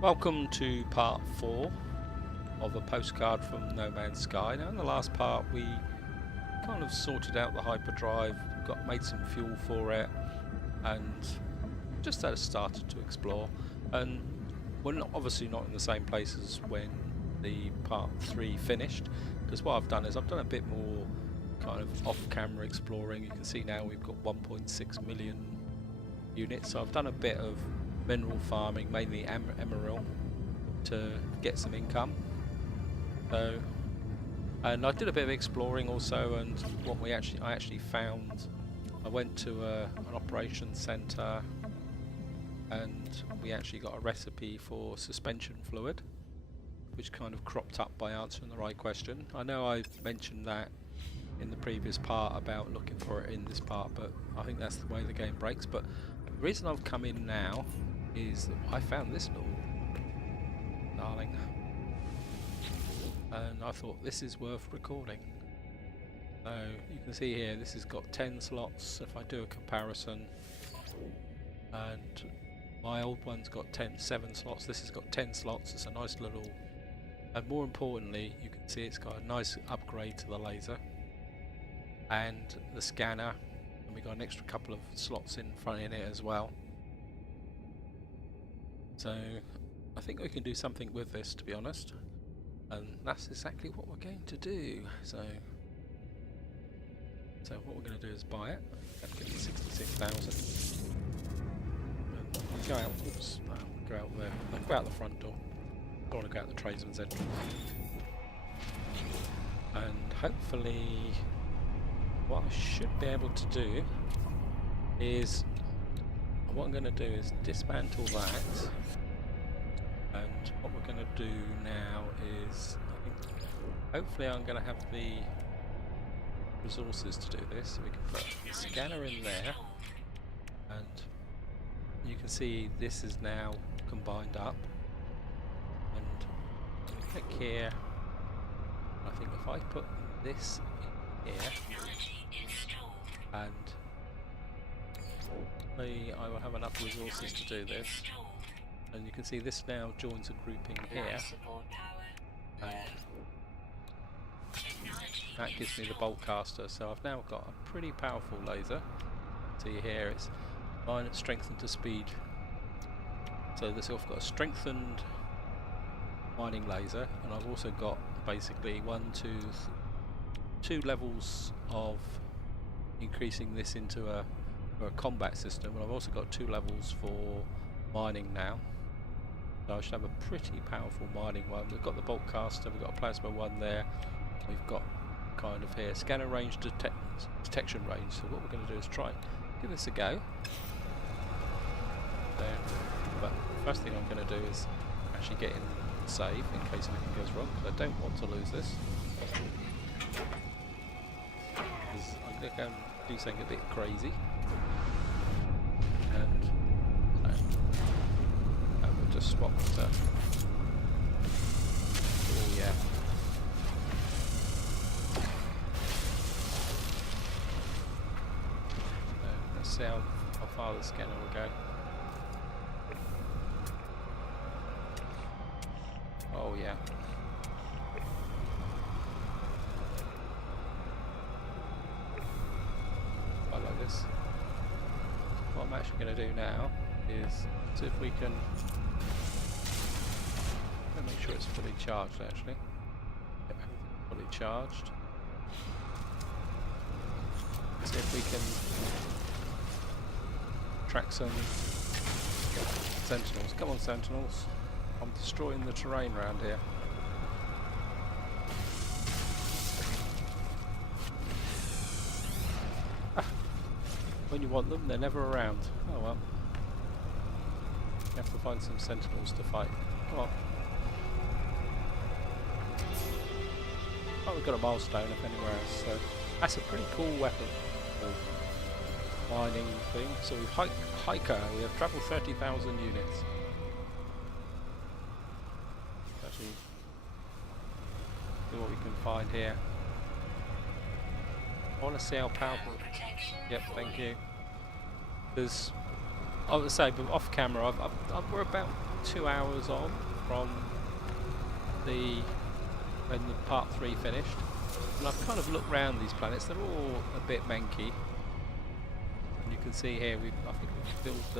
Welcome to part 4 of a postcard from No Man's Sky. Now in the last part we kind of sorted out the hyperdrive, made some fuel for it and just started to explore, and we're obviously not in the same place as when the part 3 finished, because what I've done is I've done a bit more kind of off-camera exploring. You can see now we've got 1.6 million units, so I've done a bit of mineral farming, mainly emerald, to get some income. So, and I did a bit of exploring also, and what I actually found, I went to an operations centre and we actually got a recipe for suspension fluid, which kind of cropped up by answering the right question. I know I mentioned that in the previous part about looking for it in this part, but I think that's the way the game breaks. But the reason I've come in now is that I found this little darling, and I thought this is worth recording. So you can see here this has got 10 slots. If I do a comparison, and my old one's got 7 slots, this has got 10 slots. It's a nice little, and more importantly you can see it's got a nice upgrade to the laser and the scanner, and we got an extra couple of slots in front in it as well. So I think we can do something with this, to be honest, and that's exactly what we're going to do. So what we're going to do is buy it. That'll give me 66,000. Go out. Oops. No, go out there. No, go out the front door. Don't want to go out the tradesman's entrance. And hopefully, what I should be able to do is, what I'm going to do is dismantle that. And what we're going to do now is, I think, hopefully I'm going to have the resources to do this. So we can put the scanner in there, and you can see this is now combined up. And click here. I think if I put this in here, and I will have enough resources to do this. And you can see this now joins a grouping here, and that gives me the bolt caster. So I've now got a pretty powerful laser. See here, it's mine, it's strengthened to speed. So this, I've got a strengthened mining laser, and I've also got basically 2 levels of increasing this into a combat system, and I've also got 2 levels for mining now. So I should have a pretty powerful mining one. We've got the bolt caster, we've got a plasma one there, we've got kind of here scanner range, detection range. So what we're going to do is try give this a go. But first thing I'm going to do is actually get in and save in case anything goes wrong, because I don't want to lose this. Because I'm going to go and do something a bit crazy. And we'll just swap to, oh yeah. Let's see how far the scanner will go. Oh yeah. I like this. What I'm actually going to do now is see if we can make sure it's fully charged. Actually, yep, fully charged. See if we can track some sentinels. Come on, sentinels! I'm destroying the terrain around here. When you want them, they're never around. Oh well. You have to find some sentinels to fight. Come on. Oh, we've got a milestone if anywhere else, so that's a pretty cool weapon. Mining thing. So we've hiker, we have traveled 30,000 units. Actually, see what we can find here. I want to see how powerful. Yep, thank you. There's, I would say, but off camera, we're about 2 hours on from when the part 3 finished, and I've kind of looked around these planets. They're all a bit manky, and you can see here I think we've built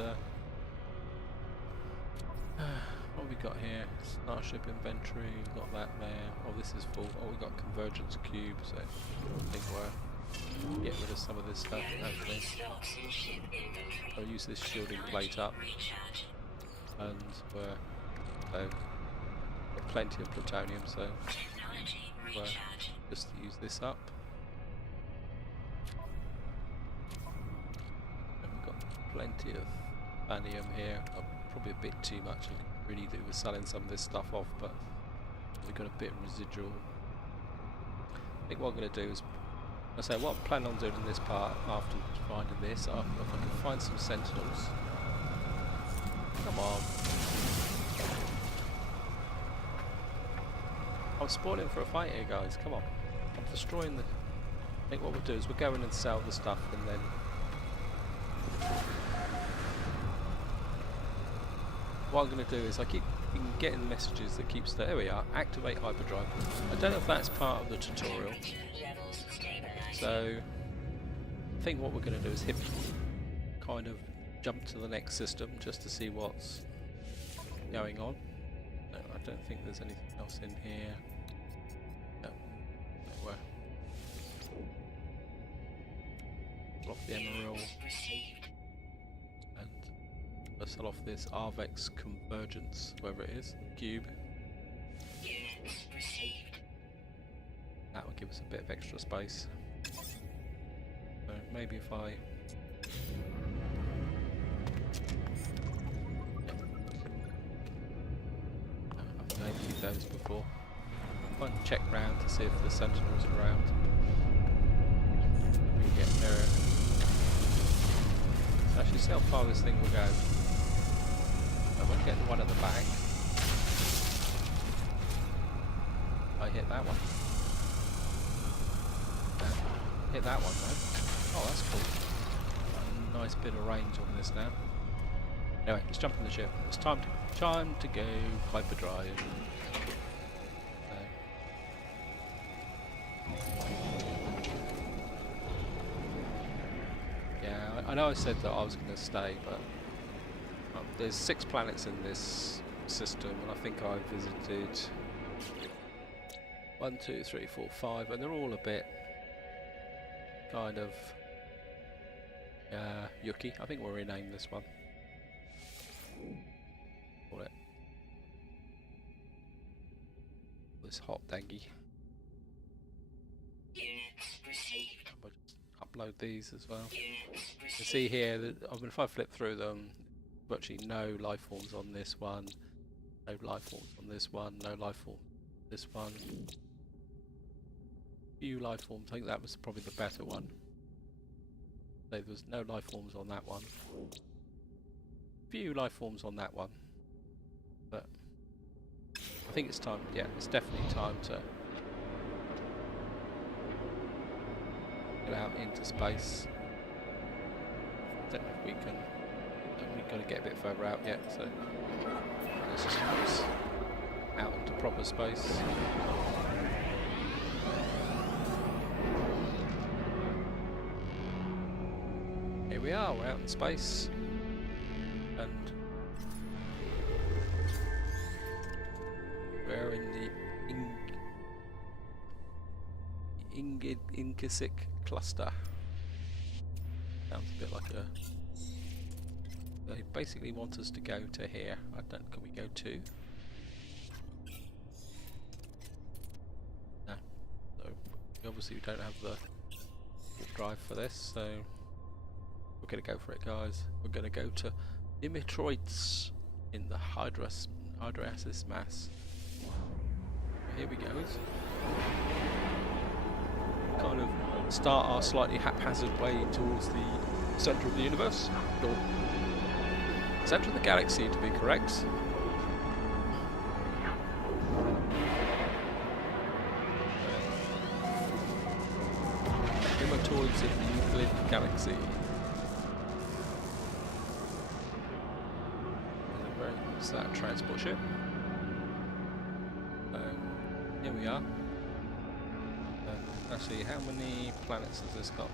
what have we got here? Starship inventory, we've got that there. Oh, this is full. Oh, we've got convergence cube, so I think we'll get rid of some of this stuff actually. I'll use this shielding plate up, and we're got plenty of plutonium, so we'll just use this up. And we've got plenty of vanadium here. Probably a bit too much. I could really do with selling some of this stuff off, but we've got a bit of residual. I think what I'm going to do is, what I'm planning on doing in this part after finding this, if I can find some sentinels. Come on. I'm spoiling for a fight here, guys. Come on. I'm destroying the... I think what we'll do is we'll go in and sell the stuff, and then... what I'm going to do is I keep getting messages that keeps... There we are. Activate hyperdrive. I don't know if that's part of the tutorial. So... I think what we're going to do is kind of jump to the next system just to see what's going on. No, I don't think there's anything else in here. No, nowhere. Block the emerald. And let's sell off this Arvex convergence, whatever it is, cube. That will give us a bit of extra space. So maybe if I... I've emptied those before. I want to check round to see if the sentinels are around. We can get near it. So actually see how far this thing will go. I won't get the one at the back. I hit that one. Hit that one though. Oh, that's cool. Got a nice bit of range on this now. Anyway, let's jump in the ship. It's time to go hyperdrive. Yeah, I know I said that I was going to stay, but there's 6 planets in this system, and I think I've visited 1, 2, 3, 4, 5, and they're all a bit kind of yucky. I think we'll rename this one. Call it this hot daggy. I'll just upload these as well. You can see here that if I flip through them, virtually no life forms on this one, no life forms on this one, no life form on this one. Few life forms. I think that was probably the better one. So there's no life forms on that one. Few life forms on that one. But I think it's time. Yeah, it's definitely time to get out into space. Don't know if we can. We've got to get a bit further out yet. So let's just cross out into proper space. Here we are, we're out in space, and we're in the Inkasic cluster. Sounds a bit like a... They basically want us to go to here. Can we go to? No. So obviously we don't have the drive for this, so we're going to go for it, guys. We're going to go to Dimitroids in the Hydrasis mass. Here we go. Kind of start our slightly haphazard way towards the centre of the universe. Or centre of the galaxy, to be correct. Dimitroids in the Euclid galaxy. Is that a train? transport ship. Here we are. Actually, how many planets has this got?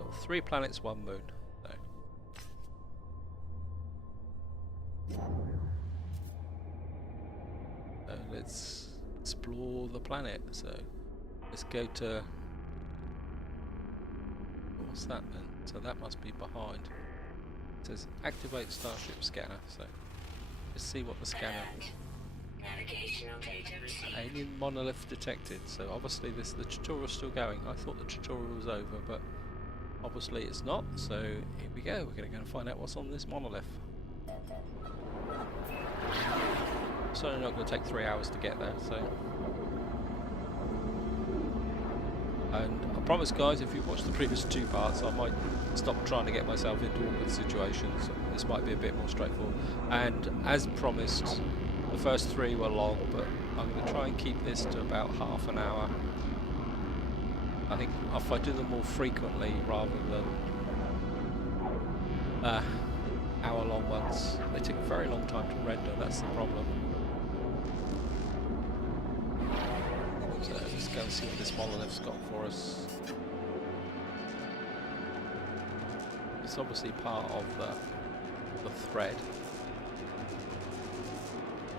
Got 3 planets, 1 moon. So let's explore the planet. So let's go to. What's that then? So that must be behind. It says activate starship scanner. So let's see what the scanner. Navigational data received. Alien monolith detected. So obviously the tutorial's still going. I thought the tutorial was over, but obviously it's not. So here we go. We're going to go and find out what's on this monolith. Certainly not going to take 3 hours to get there. So, and I promise, guys, if you've watched the previous 2 parts, I might stop trying to get myself into awkward situations. This might be a bit more straightforward. And as promised, the first 3 were long, but I'm going to try and keep this to about half an hour. I think if I do them more frequently rather than hour-long ones, they take a very long time to render. That's the problem. So let's go and see what this monolith's got for us. It's obviously part of the thread.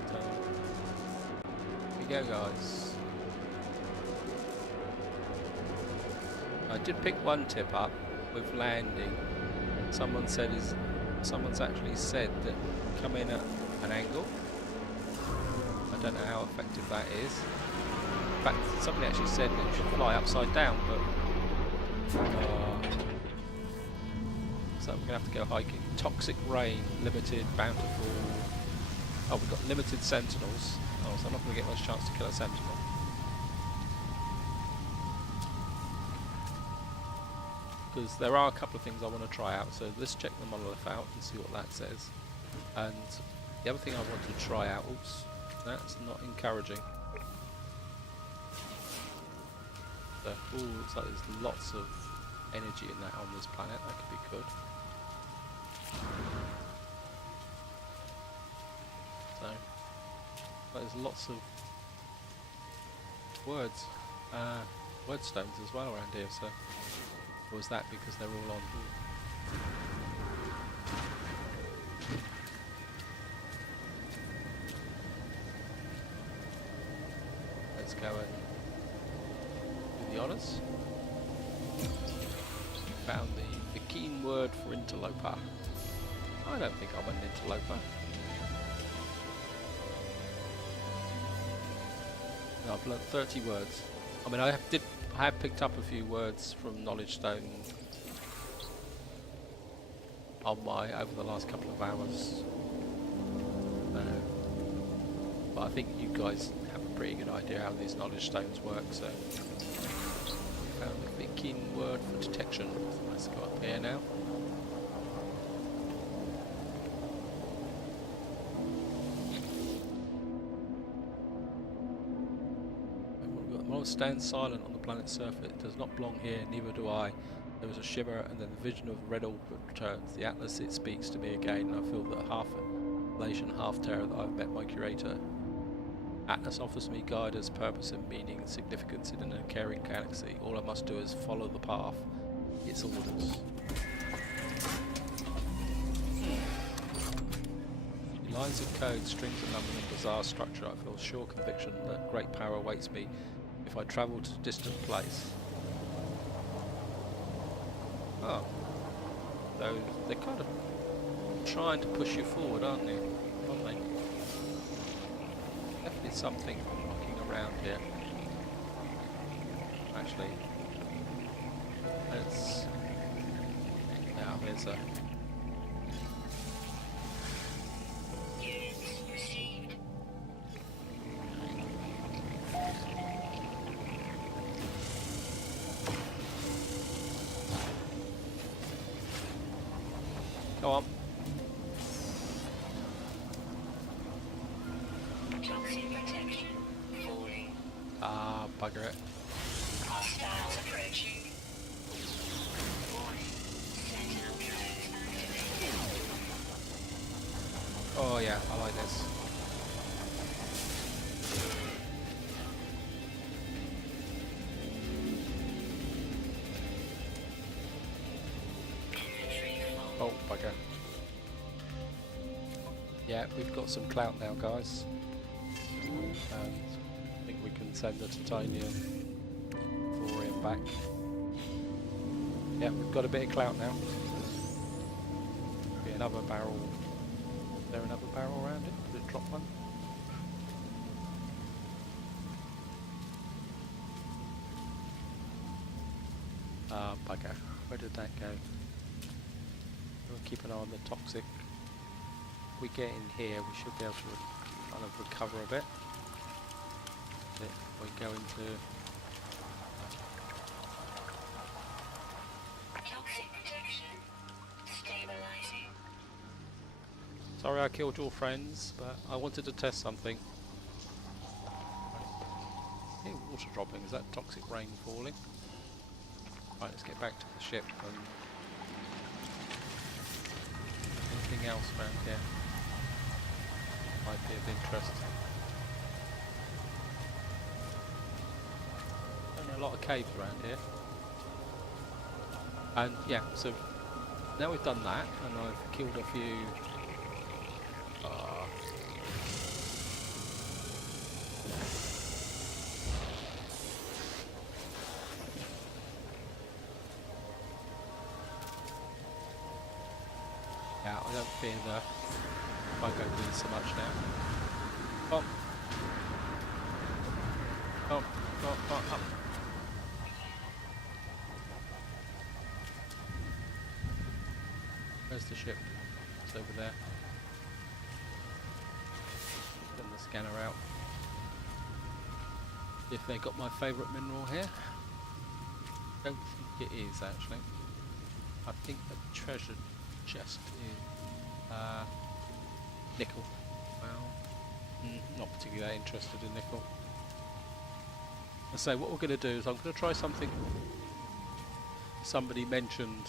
So here we go, guys. I did pick one tip up with landing. Someone's actually said that come in at an angle. I don't know how effective that is. In fact, somebody actually said that it should fly upside down, but so we're gonna have to go hiking. Toxic rain, limited, bountiful. Oh, we've got limited sentinels. Oh, so I'm not gonna get much chance to kill a sentinel. Because there are a couple of things I want to try out. So let's check the monolith out and see what that says. And the other thing I want to try out. Oops, that's not encouraging. So, ooh, looks like there's lots of energy in that on this planet. That could be good. So, there's lots of words, word stones as well around here. So, or is that because they're all on? Let's go and do the honours. Found the keen word for interloper. I don't think I'm an interloper. No, I've learnt 30 words. I mean, I have picked up a few words from Knowledge Stone over the last couple of hours. But I think you guys have a pretty good idea how these Knowledge Stones work, so we found a big keen word for detection. So let's go up here now. Stands silent on the planet's surface. It does not belong here, neither do I. There is a shimmer, and then the vision of red orb returns. The Atlas, it speaks to me again, and I feel that half elation, half terror that I've met my curator. Atlas offers me guidance, purpose, and meaning, and significance in an uncaring galaxy. All I must do is follow the path. Its orders. Lines of code, strings of numbers, and bizarre structure. I feel sure conviction that great power awaits me if I travel to a distant place. Oh. So they're kind of trying to push you forward, aren't they? Definitely something knocking around here. Actually, let's... Now here's a... Go on. Toxin protection falling. Ah, bugger it. Hostiles approaching. Warning. Sentinel drones activated. Oh yeah, I like this. Oh, bugger. Yeah, we've got some clout now, guys. And I think we can send the titanium thorium back. Yeah, we've got a bit of clout now. Be another barrel. Is there another barrel around it? Did it drop one? Ah, bugger. Where did that go? We'll keep an eye on the toxic. If we get in here, we should be able to kind of recover a bit. We go into... Toxic protection. Stabilizing. Sorry I killed your friends, but I wanted to test something. Hey, water dropping. Is that toxic rain falling? Right, let's get back to the ship and... anything else around here might be of interest. Only a lot of caves around here. And yeah, so now we've done that, and I've killed a few. Yeah, I don't fear the bugger bees so much now. Up. Up, up, up, up. Where's the ship? It's over there. Send the scanner out. If they got my favourite mineral here. Don't think it is actually. I think the treasure chest is nickel. Well, not particularly that interested in nickel. So what we're going to do is I'm going to try something somebody mentioned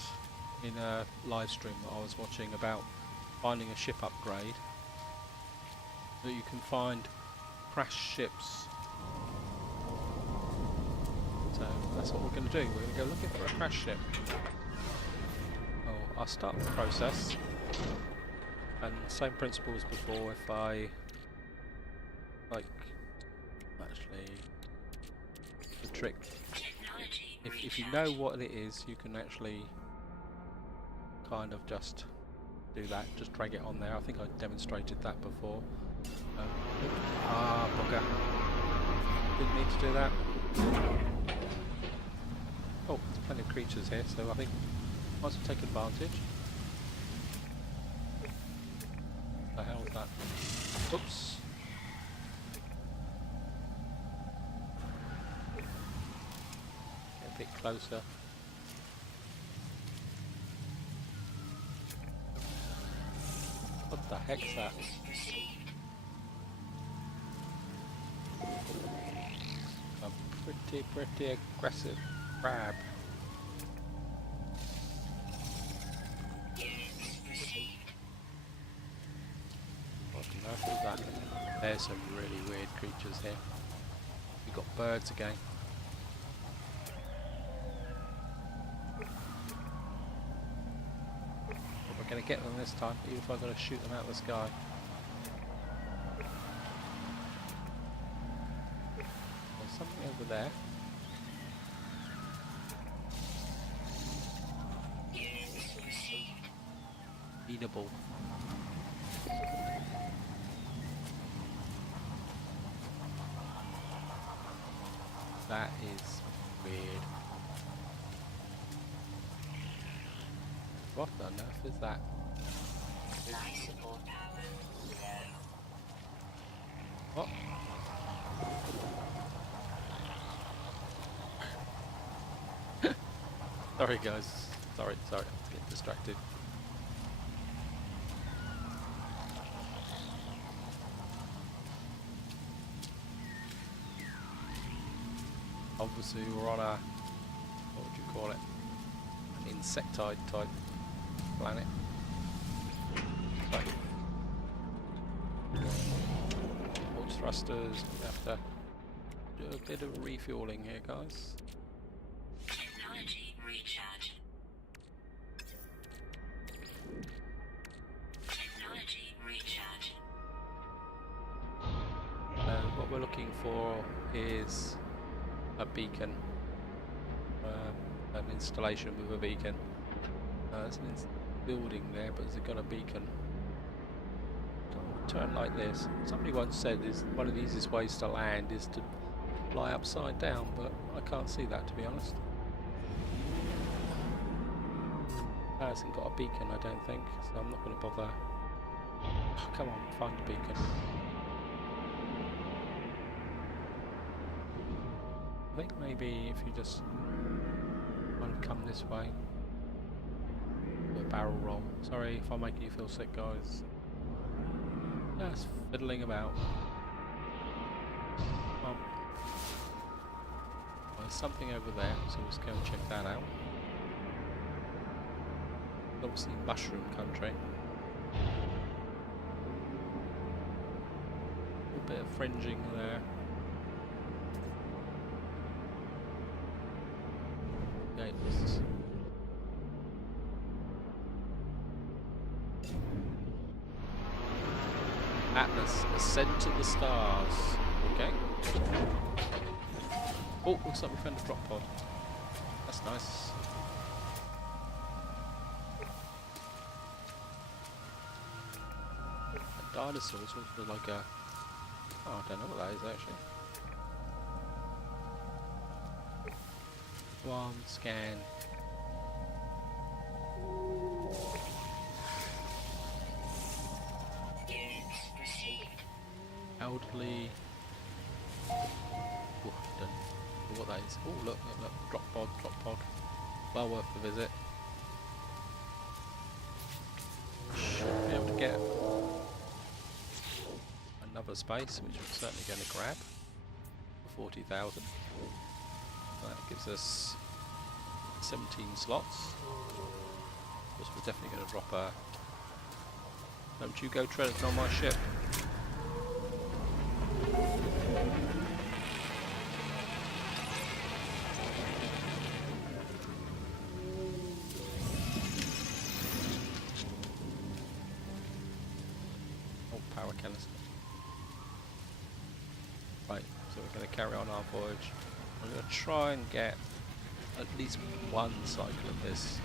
in a live stream that I was watching about finding a ship upgrade. That you can find crashed ships. So that's what we're going to do. We're going to go looking for a crashed ship. I'll start the process, and same principle as before. If I like, actually, the trick. If you know what it is, you can actually kind of just do that. Just drag it on there. I think I demonstrated that before. Bugger! Didn't need to do that. Oh, there's plenty of creatures here, so I think. Might as well take advantage. What the hell was that? Oops. Get a bit closer. What the heck's that? A pretty aggressive crab. That. There's some really weird creatures here. We've got birds again. But we're going to get them this time, even if I've got to shoot them out of the sky. There's something over there. Eatable. That is weird. What on earth is that? What? Sorry guys. Sorry, I was getting distracted. Obviously we're on a, what would you call it, an insectide type planet. So, thrusters. We have to do a bit of refueling here, guys. Technology recharge. Technology recharge. What we're looking for is a beacon, an installation with a beacon. There's an building there, but has it got a beacon? Turn like this. Somebody once said is one of the easiest ways to land is to fly upside down, but I can't see that, to be honest. It hasn't got a beacon, I don't think, so I'm not going to bother. Oh, come on, find a beacon. I think maybe if you just want to come this way, do a barrel roll. Sorry if I'm making you feel sick, guys. Just fiddling about. Well, there's something over there, so let's go and check that out. Obviously mushroom country. A little bit of fringing there. Gates. Atlas, ascend to the stars. Okay. Oh, looks like we found a drop pod. That's nice. A dinosaur sort of like a... Oh, I don't know what that is actually. One scan. Units received. Elderly. Oh, don't know what that is. Oh, look, look, look. Drop pod, drop pod. Well worth the visit. Should be able to get another space, which we're certainly going to grab. 40,000. That gives us 17 slots. Of course, we're definitely going to drop a... Don't you go treading on my ship. Oh, power canister. Right, so we're going to carry on our voyage. I'm going to try and get at least one cycle of this,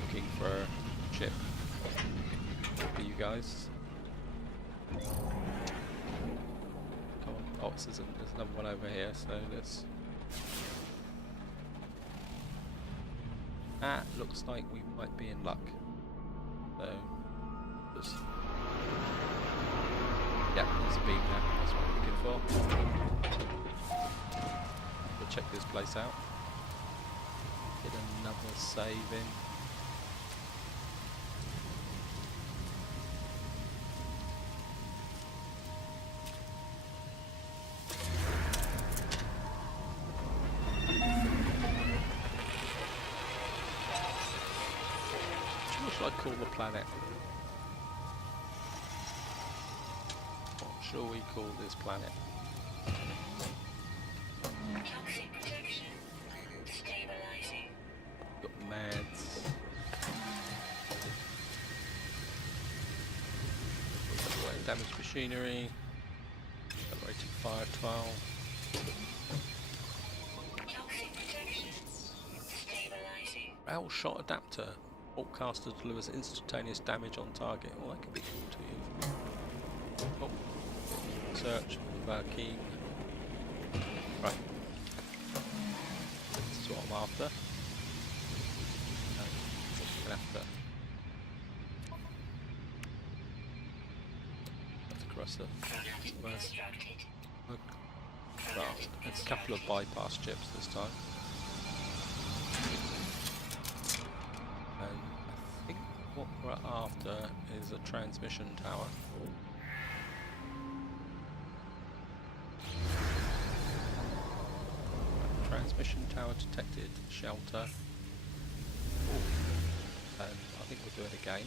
looking for a ship for you guys. Come on. Oh, there's another one over here, so let's... That looks like we might be in luck. So, just... Yeah, there's a beam there, that's what I'm looking for. We'll check this place out. Get another save in. What should I call the planet? What shall we call this planet? Toxic protection. Stabilizing. Got mads. Damaged machinery. Accelerated fire 12. Toxic protection. Stabilizing. Rail shot adapter. Broadcaster delivers instantaneous damage on target. Well, that could be cool to you. Oh. Search with keen. Right. This is what I'm after. I'm gonna have to across the Product constructed. craft. It's a couple of bypass chips this time. And I think what we're after is a transmission tower. Transmission tower detected. Shelter. And I think we'll do it again.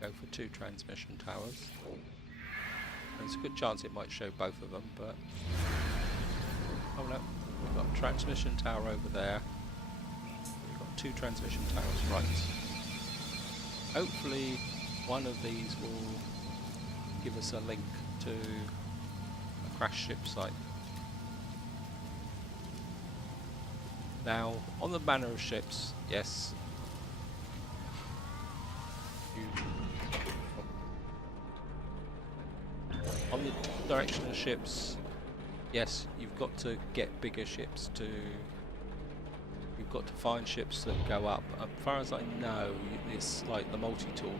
Go for 2 transmission towers. There's a good chance it might show both of them, but oh no, we've got a transmission tower over there. We've got 2 transmission towers, right. Hopefully one of these will give us a link to a crash ship site. Now, on the manner of ships, yes, on the direction of ships, yes, you've got to get bigger ships to. You've got to find ships that go up. As far as I know, it's like the multi-tool.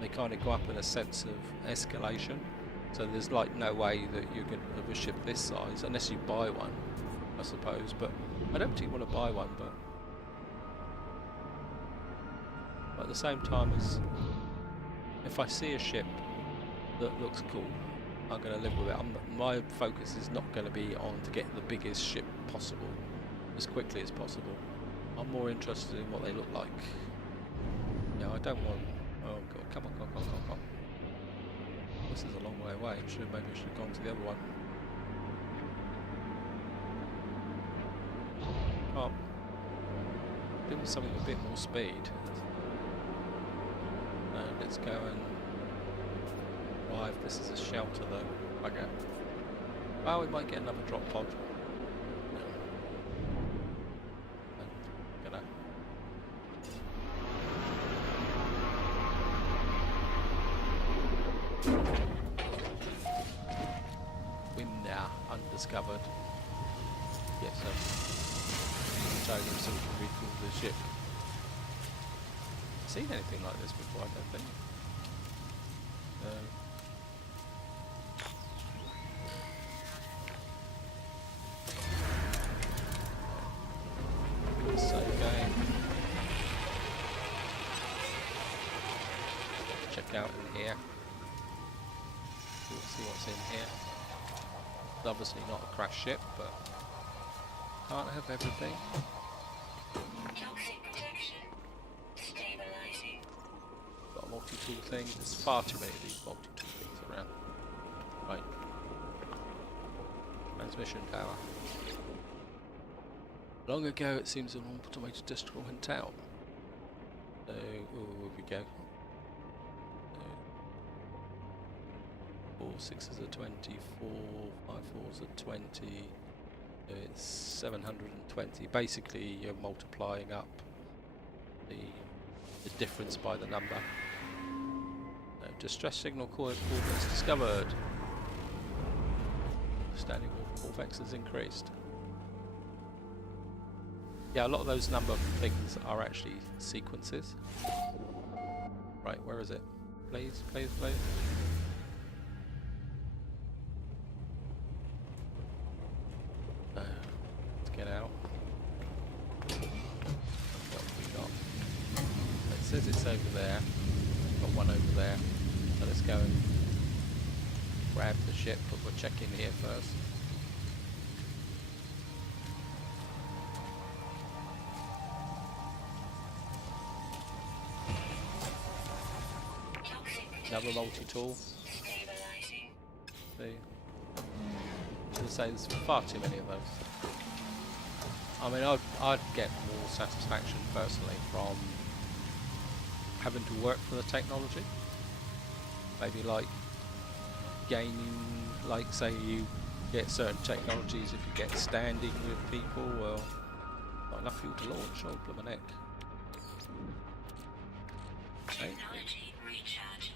They kind of go up in a sense of escalation. So there's like no way that you can have a ship this size unless you buy one, I suppose. But I don't particularly want to buy one. But at the same time, as if I see a ship that looks cool, I'm going to live with it. My focus is not going to be on to get the biggest ship possible as quickly as possible. I'm more interested in what they look like. Yeah, I don't want. Oh god, come on, come on, come on, come on. This is a long way away. Maybe I should have gone to the other one. Oh, do with something with a bit more speed. And let's go and drive. This is a shelter though. Okay. Well, we might get another drop pod. Undiscovered. Yes, so we can refuel the ship. Seen anything like this before? I don't think. Save game. Check out in here. See what's in here. Obviously not a crash ship, but can't have everything. Toxic protection. Stabilizing. Got a multi-tool thing. There's far too many of these multi-tool things around. Right. Transmission tower. Long ago it seems an automated distro went out. So, here we go. 4 6s are 24, 5 4s are 20, it's 720. Basically you're multiplying up the difference by the number. So, distress signal coordinates discovered. Standing vortex has increased. Yeah, a lot of those number things are actually sequences. Right, where is it? Please, please, please. Get out. What have we got? It says it's over there. Got one over there. So let's go and grab the ship, but we'll check in here first. Another multi-tool. Stabilizing. See? As I say, there's far too many of those. I mean, I'd get more satisfaction personally from having to work for the technology. Maybe like gaining, like say you get certain technologies if you get standing with people, well, not enough fuel to launch, oh, blooming heck. Okay. Technology recharge.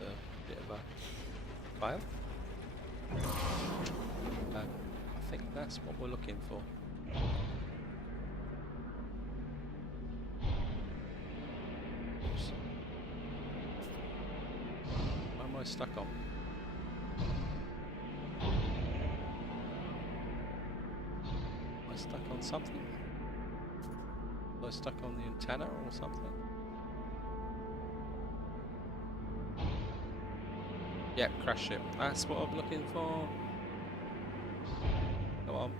A bit of a fail. I think that's what we're looking for. Oops. What am I stuck on? Am I stuck on something? Am I stuck on the antenna or something? Yeah, crash ship. That's what I'm looking for. Come on.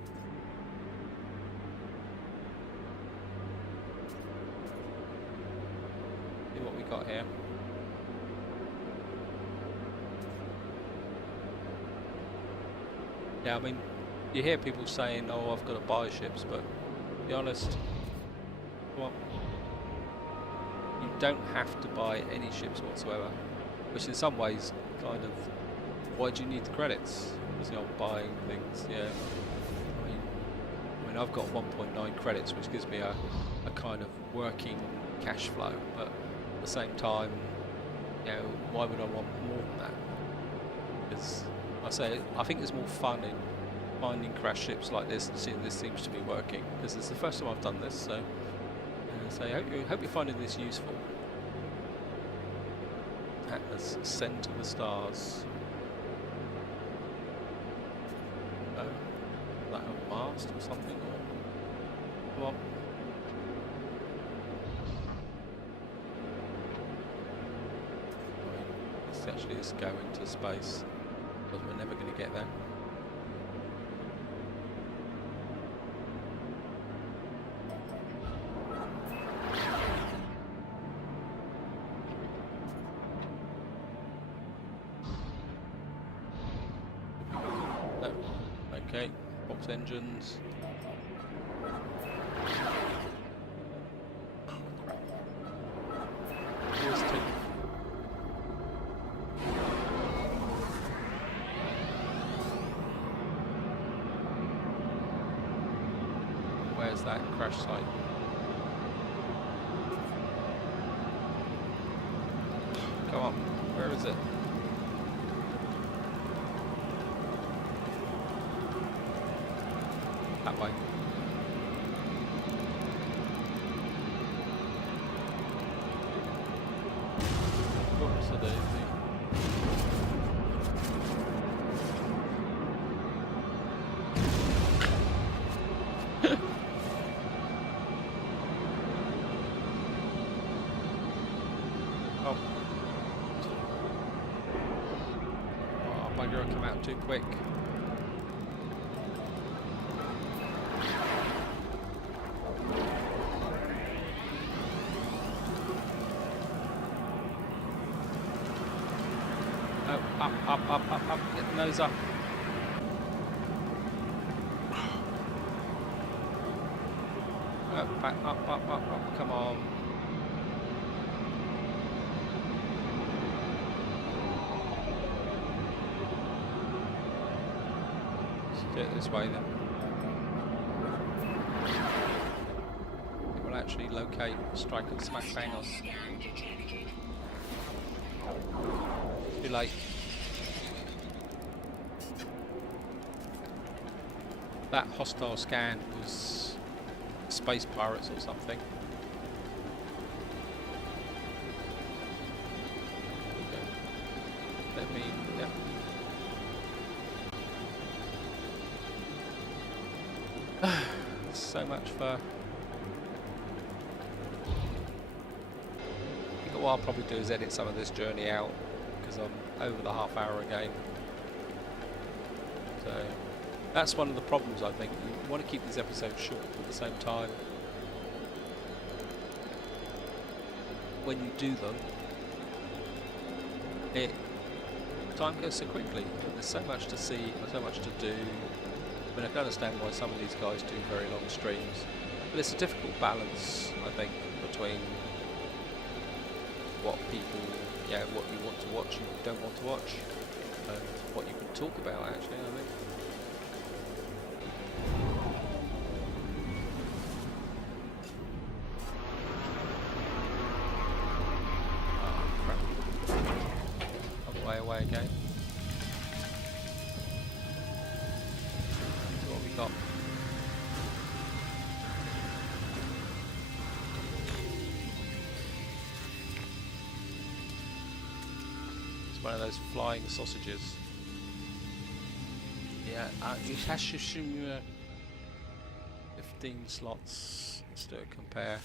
See what we got here. Yeah, I mean, you hear people saying, "Oh, I've got to buy ships," but to be honest, well, you don't have to buy any ships whatsoever. Which, in some ways, kind of, why do you need the credits? Because you're buying things. Yeah. I mean, I've got 1.9 credits, which gives me a kind of working cash flow. But at the same time, you know, why would I want more than that? Because I think there's more fun in finding crash ships like this and seeing this seems to be working. Because it's the first time I've done this, so I hope you're finding this useful. Atlas, send to the stars. Oh, is that a mast or something? Or come on. This actually is going to space, because we're never going to get there. No. Okay, box engines. Here's two. Where's that crash site? Come on, where is it? That way. Oops, a daisy. Oh. Oh, my girl came out too quick. Up, get the nose up. Back, up, come on. Let's do it this way then. It will actually locate, strike and smack bang on. Too late. That hostile scan was space pirates or something. Okay. Let me, yeah. So much for. I think what I'll probably do is edit some of this journey out because I'm over the half-hour again. So. That's one of the problems, I think. You want to keep these episodes short, but at the same time, when you do them, time goes so quickly. There's so much to see, so much to do. I mean, I can understand why some of these guys do very long streams, but it's a difficult balance, I think, between what people, what you want to watch and what you don't want to watch, and what you can talk about, actually, I think. Away again. So what we got? It's one of those flying sausages. Yeah, it has 15 slots. Let's do a compare.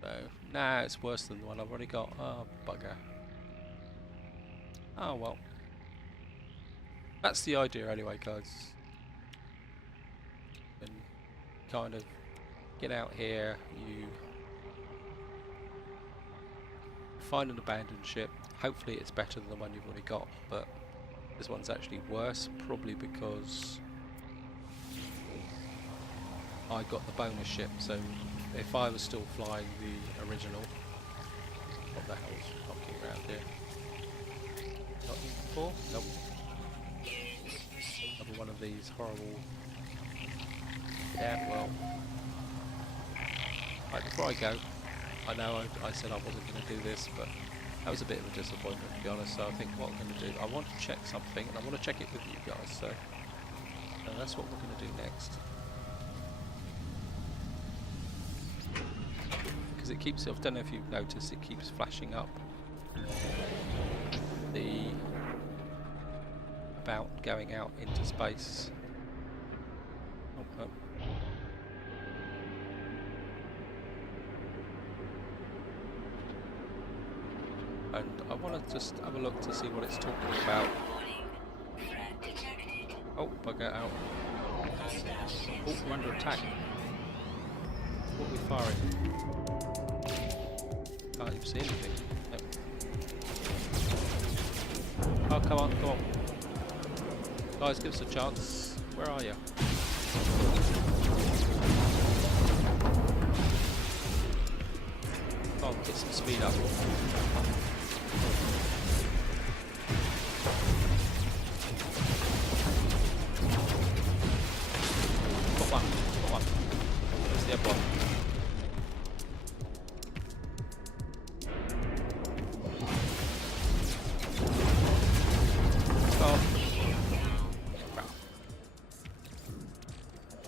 So, nah, it's worse than the one I've already got. Oh, bugger. Oh well. That's the idea anyway, guys. And kind of get out here, you find an abandoned ship. Hopefully it's better than the one you've already got, but this one's actually worse, probably because I got the bonus ship. So if I was still flying the original, what the hell is knocking around here? Not here before? Nope. Another one of these horrible. Yeah, well. Right, before I go, I know I said I wasn't going to do this, but that was a bit of a disappointment, to be honest. So I think what I'm going to do, I want to check something, and I want to check it with you guys. So that's what we're going to do next. Because it keeps, I don't know if you've noticed, it keeps flashing up the about going out into space. Oh, oh. And I want to just have a look to see what it's talking about. Oh, bugger out. Oh, we're under attack. What are we firing? Can't even see anything. Nope. Oh, come on, come on. Guys, give us a chance. Where are you? Oh, get some speed up. Got one, got one. Where's the other one? Oh.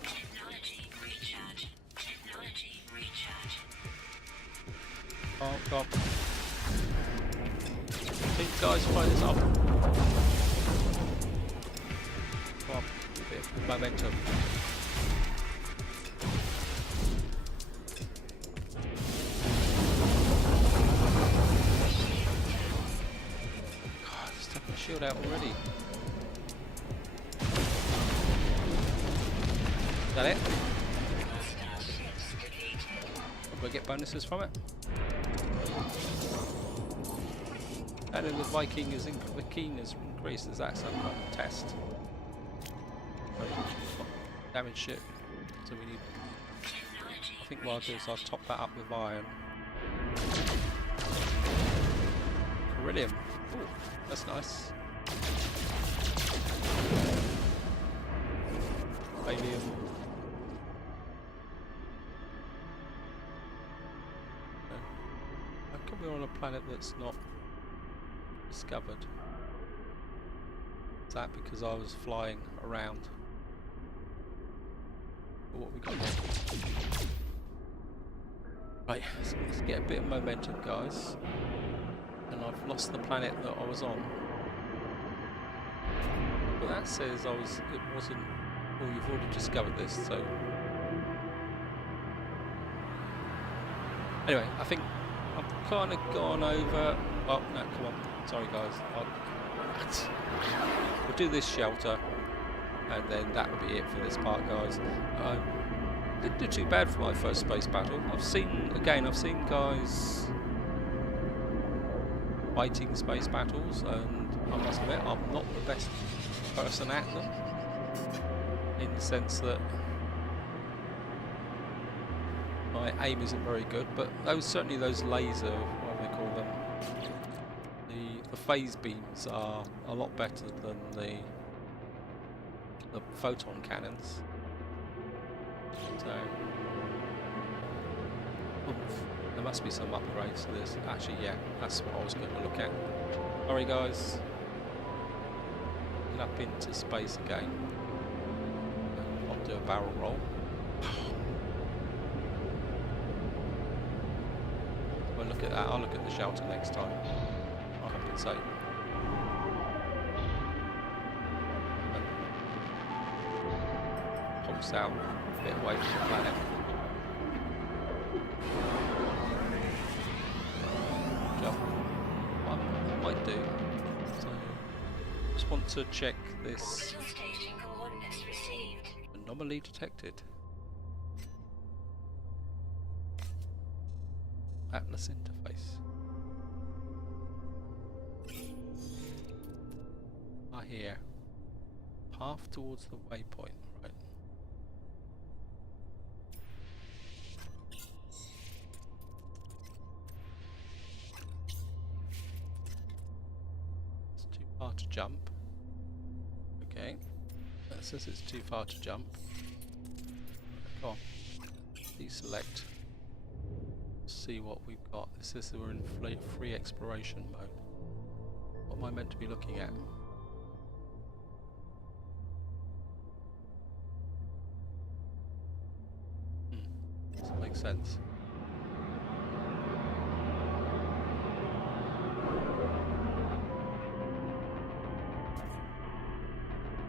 Technology recharge. Technology recharge. Oh, God. Please, guys, fight this up. Come on, a bit of momentum. God, it's taking my shield out already. Is that it? Will we get bonuses from it? And then the Viking is the keen is increased. Is that some kind of test? Damaged ship. So we need. I think what I'll do is I'll top that up with iron. Beryllium. Ooh, that's nice. Alien. How come we're on a planet that's not discovered? Is that because I was flying around? Or what we got here? Right, let's get a bit of momentum, guys. And I've lost the planet that I was on. But that says it wasn't. Well, you've already discovered this, so. Anyway, I think I've kind of gone over. Oh no, come on. Sorry, guys. We'll do this shelter, and then that will be it for this part, guys. Didn't do too bad for my first space battle. I've seen guys fighting space battles, and I must admit I'm not the best person at them, in the sense that my aim isn't very good. But certainly those laser, what do they call them? The phase beams are a lot better than the photon cannons. So there must be some upgrades to this. Actually, yeah, that's what I was going to look at. Sorry, guys. Get up into space again. I'll do a barrel roll. We'll look at that. I'll look at the shelter next time. I compensate. Pulse out a bit away from the planet. Jump. What I might do. So, just want to check this. Orbital station coordinates received. Anomaly detected. Atlas interface. here. Path towards the waypoint, right. It's too far to jump. Okay. That says it's too far to jump. Come on. Deselect. See what we've got. This says we're in free exploration mode. What am I meant to be looking at? Doesn't make sense.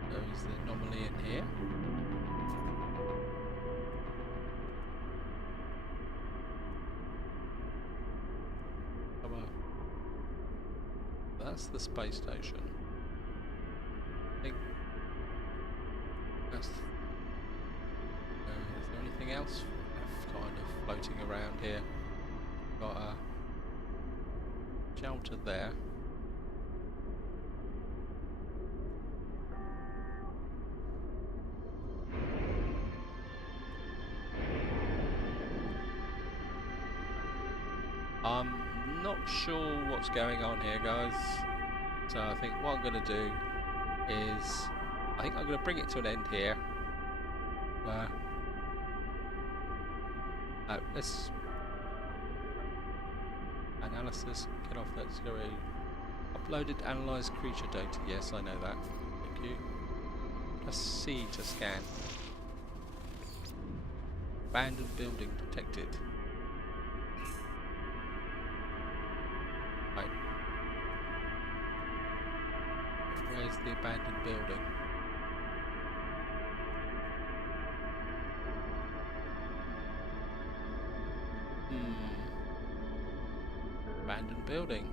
So is the anomaly in here? Come on. That's the space station. I think that's. Is there anything else kind of floating around here? Got a shelter there. I'm not sure what's going on here, guys. So I think what I'm going to do is, I think I'm going to bring it to an end here. Let's analysis, get off that story. Uploaded analyzed creature data. Yes, I know that. Thank you. Press C to scan. Abandoned building detected. Right. Where's the abandoned building? Abandoned building.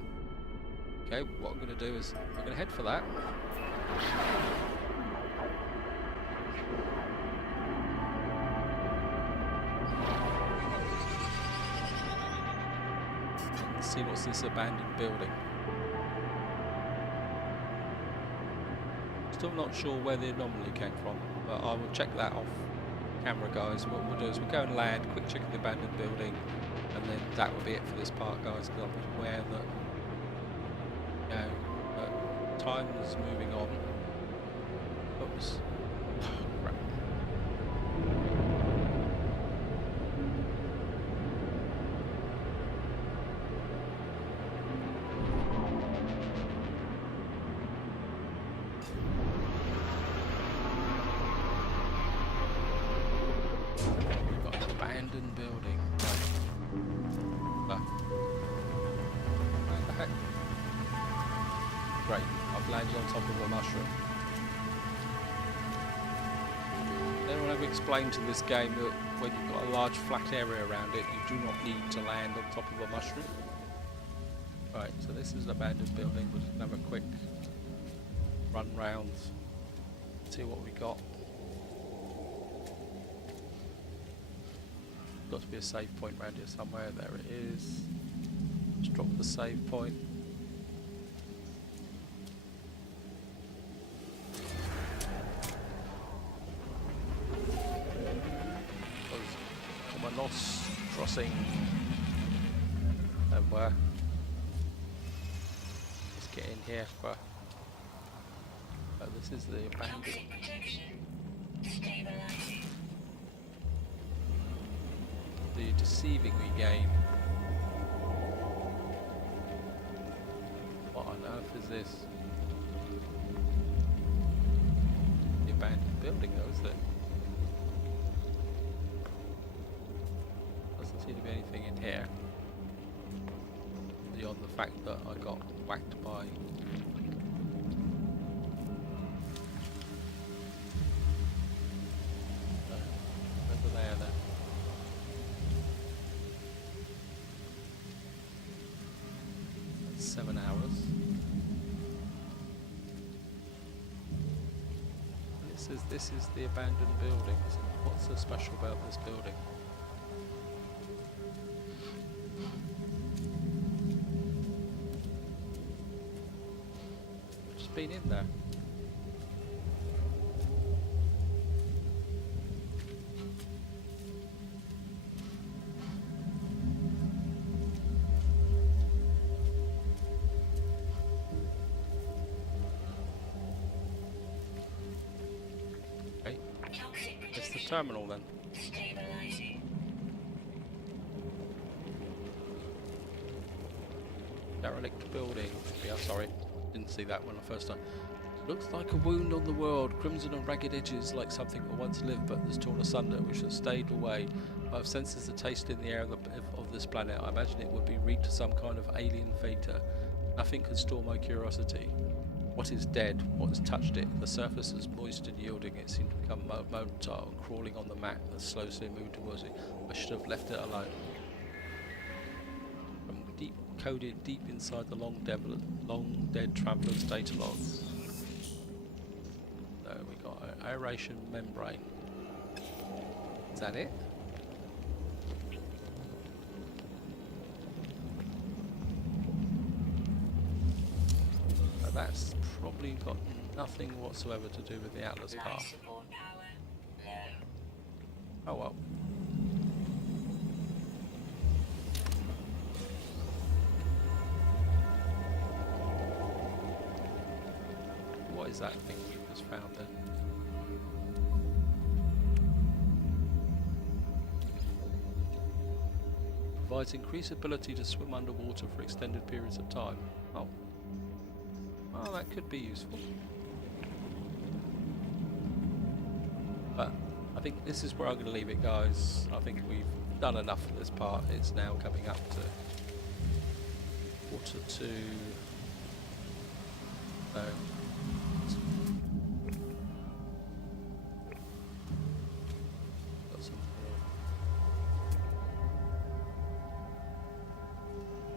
Okay, what I'm going to do is I'm going to head for that. Let's see what's this abandoned building. Still not sure where the anomaly came from, but I will check that off camera, guys. What we'll do is we'll go and land, quick check of the abandoned building, and then that will be it for this part, guys, because I'm aware that, you know, that time is moving on. Oops. Right. We've got an abandoned building. Great, I've landed on top of a mushroom. Anyone ever explained to this game that when you've got a large flat area around it, you do not need to land on top of a mushroom? Right, so this is an abandoned building. We'll just have a quick run round, see what we got. Got to be a save point around here somewhere. There it is. Just drop the save point. Crossing somewhere. Let's get in here. Oh, this is the abandoned. Toxic protection. Stabilizing. The deceiving we gain. What on earth is this? The abandoned building, though, is it? Doesn't seem to be anything in here beyond the fact that I got whacked by over there then. That's 7 hours. And it says this is the abandoned building. What's so special about this building? Been in there. terminal then. Stabilizing. Derelict building. Yeah, sorry. Didn't see that when I first time. Looks like a wound on the world, crimson and ragged edges like something that once lived but is torn asunder, which has stayed away. I have sensed the taste in the air of this planet. I imagine it would be reeked to some kind of alien feta. Nothing can store my curiosity. What is dead? What has touched it? The surface is moist and yielding. It seemed to become motile and crawling on the mat that slowly moved towards it. I should have left it alone. From deep coded deep inside the long dead traveller's data logs. So we got an aeration membrane. Is that it? That's probably got nothing whatsoever to do with the Atlas Life part. support power low. Oh well. What is that thing we just found then? Provides increased ability to swim underwater for extended periods of time. Oh. Oh, that could be useful. But I think this is where I'm going to leave it, guys. I think we've done enough for this part. It's now coming up to quarter to... No. Got some more.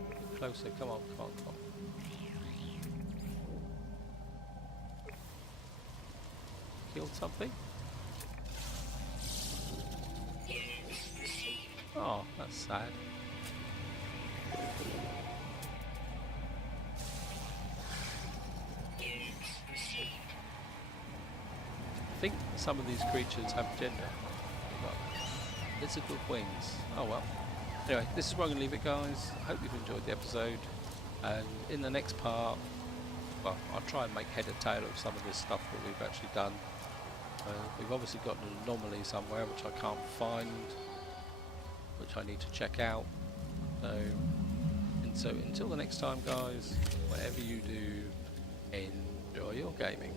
Get closer, come on, come on, come on. Killed something? Units received. Oh, that's sad. Units received. I think some of these creatures have gender. Got lizard with wings. Oh well. Anyway, this is where I'm going to leave it, guys. I hope you've enjoyed the episode. And in the next part, well, I'll try and make head or tail of some of this stuff that we've actually done. We've obviously got an anomaly somewhere which I can't find, which I need to check out. So until the next time, guys, whatever you do, enjoy your gaming.